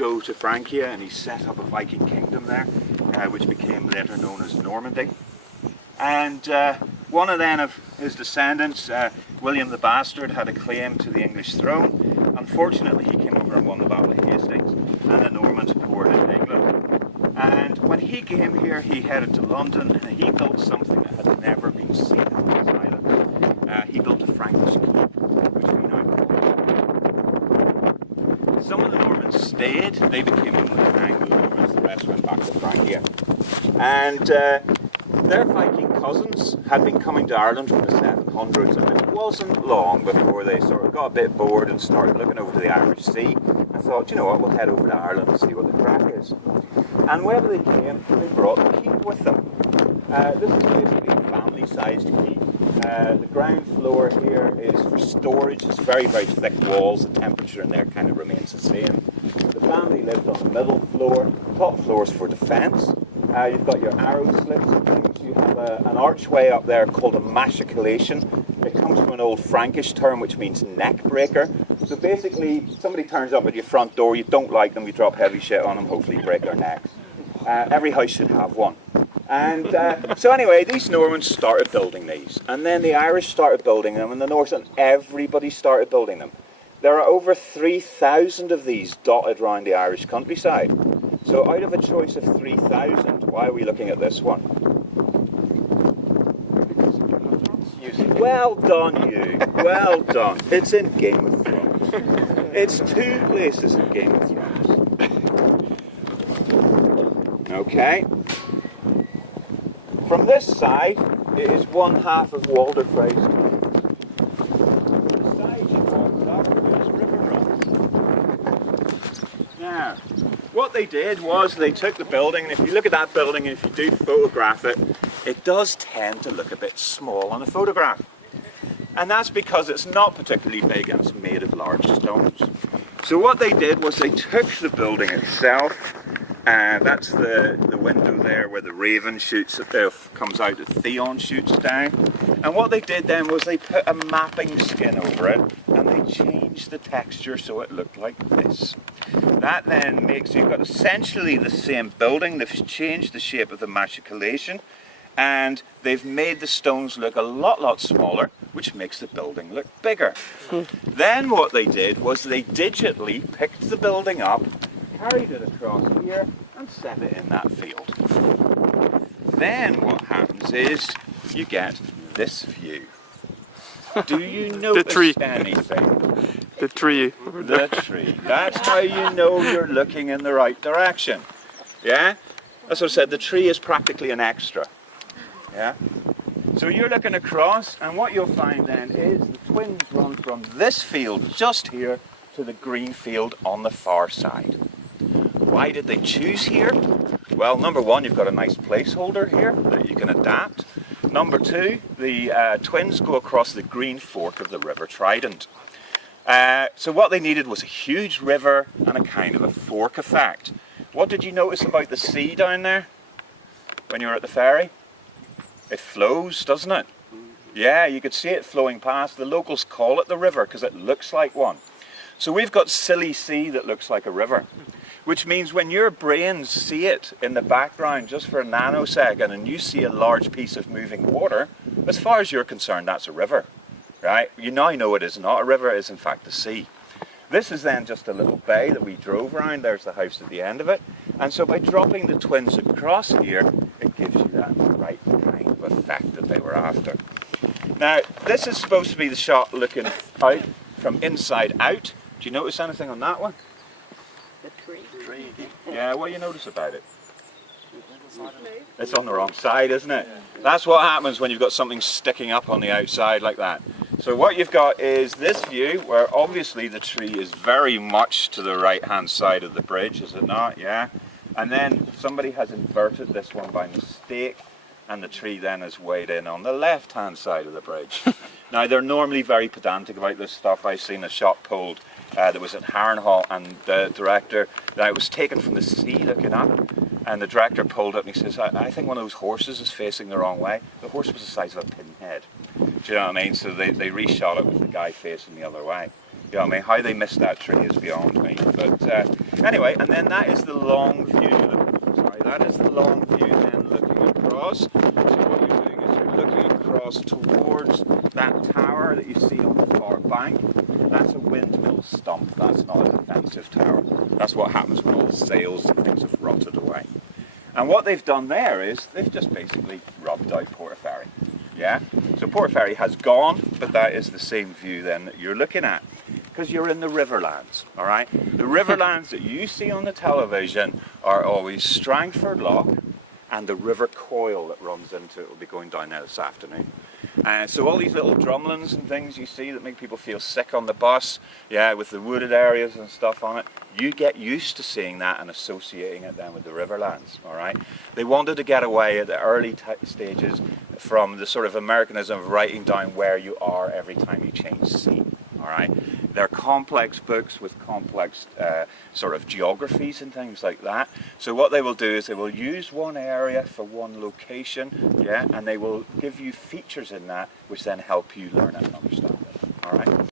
go to Francia and he set up a Viking kingdom there, which became later known as Normandy. And one of then of his descendants, William the Bastard, had a claim to the English throne. Unfortunately, he came over and won the Battle of Hastings, and the Normans poured into England. And when he came here, he headed to London, and he built something that had never been seen on this island. He built a Frankish keep, which we now call. Some of the Normans stayed. They became English Anglo-Normans. The rest went back to Francia. And their Viking cousins had been coming to Ireland from the 700s, and it wasn't long before they sort of got a bit bored and started looking over to the Irish Sea and thought, you know what, we'll head over to Ireland and see what the crack is. And wherever they came, they brought the keep with them. This is basically a family-sized keep. The ground floor here is for storage. It's very, very thick walls. The temperature in there kind of remains the same. The family lived on the middle floor. Top floor is for defence. You've got your arrow slits and things. You have an archway up there called a machicolation. It comes from an old Frankish term which means neck breaker. So basically, somebody turns up at your front door, you don't like them, you drop heavy shit on them, hopefully you break their necks. Every house should have one. And so anyway, these Normans started building these. And then the Irish started building them in the north, and everybody started building them. There are over 3,000 of these dotted around the Irish countryside. So out of a choice of 3,000, why are we looking at this one? Well done, you. Well done. It's in Game of Thrones. It's 2 places in Game of Thrones. Okay. From this side, it is 1/2 of Walder Frey's torres. From the side you walked up is river runs. Now, what they did was they took the building, and if you look at that building and if you do photograph it, it does tend to look a bit small on a photograph. And that's because it's not particularly big and it's made of large stones. So what they did was they took the building itself, and that's the window there where the raven shoots, comes out, the Theon shoots down. And what they did then was they put a mapping skin over it, and they changed the texture so it looked like this. That then makes, you've got essentially the same building. They've changed the shape of the machicolation, and they've made the stones look a lot smaller, which makes the building look bigger. Then what they did was they digitally picked the building up, carried it across here, and set it in that field. Then what happens is you get this view. Do you notice anything? The tree. The tree. That's how you know you're looking in the right direction. Yeah? That's what I said, the tree is practically an extra. Yeah? So you're looking across, and what you'll find then is the twins run from this field just here to the green field on the far side. Why did they choose here? Well, number one, you've got a nice placeholder here that you can adapt. Number two, the twins go across the green fork of the River Trident. So what they needed was a huge river and a kind of a fork effect. What did you notice about the sea down there when you were at the ferry? It flows, doesn't it? Yeah, you could see it flowing past. The locals call it the river because it looks like one. So we've got silly sea that looks like a river, which means when your brains see it in the background just for a nanosecond and you see a large piece of moving water, as far as you're concerned, that's a river, right? You now know it is not a river, it is in fact the sea. This is then just a little bay that we drove around. There's the house at the end of it. And so by dropping the twins across here, it gives you that right kind of effect that they were after. Now, this is supposed to be the shot looking out from inside out. Do you notice anything on that one? The tree. Yeah, what do you notice about it? It's on the wrong side, isn't it? That's what happens when you've got something sticking up on the outside like that. So what you've got is this view where obviously the tree is very much to the right hand side of the bridge, is it not? Yeah. And then somebody has inverted this one by mistake, and the tree then is weighed in on the left hand side of the bridge. Now they're normally very pedantic about this stuff. I've seen a shot pulled that was at Harrenhal, and the director, that it was taken from the sea looking up, and the director pulled it and he says, I think one of those horses is facing the wrong way. The horse was the size of a pinhead. Do you know what I mean? So they reshot it with the guy facing the other way. You know what I mean? How they missed that tree is beyond me. But anyway, and then that is the long view. That is the long view then looking across. So what you're doing is you're looking across towards that tower that you see on the far bank. That's a windmill stump. That's not a defensive tower. That's what happens when all the sails and things have rotted away. And what they've done there is they've just basically rubbed out Walder Frey. Yeah? So Walder Frey has gone, but that is the same view then that you're looking at. Because you're in the Riverlands, all right? The Riverlands that you see on the television are always Strangford Lough and the River Coyle that runs into it. Will be going down there this afternoon. So all these little drumlins and things you see that make people feel sick on the bus, yeah, with the wooded areas and stuff on it, you get used to seeing that and associating it then with the Riverlands, all right? They wanted to get away at the early stages from the sort of Americanism of writing down where you are every time you change scene, all right? They're complex books with complex sort of geographies and things like that. So what they will do is they will use one area for one location, yeah, and they will give you features in that which then help you learn it and understand it. All right.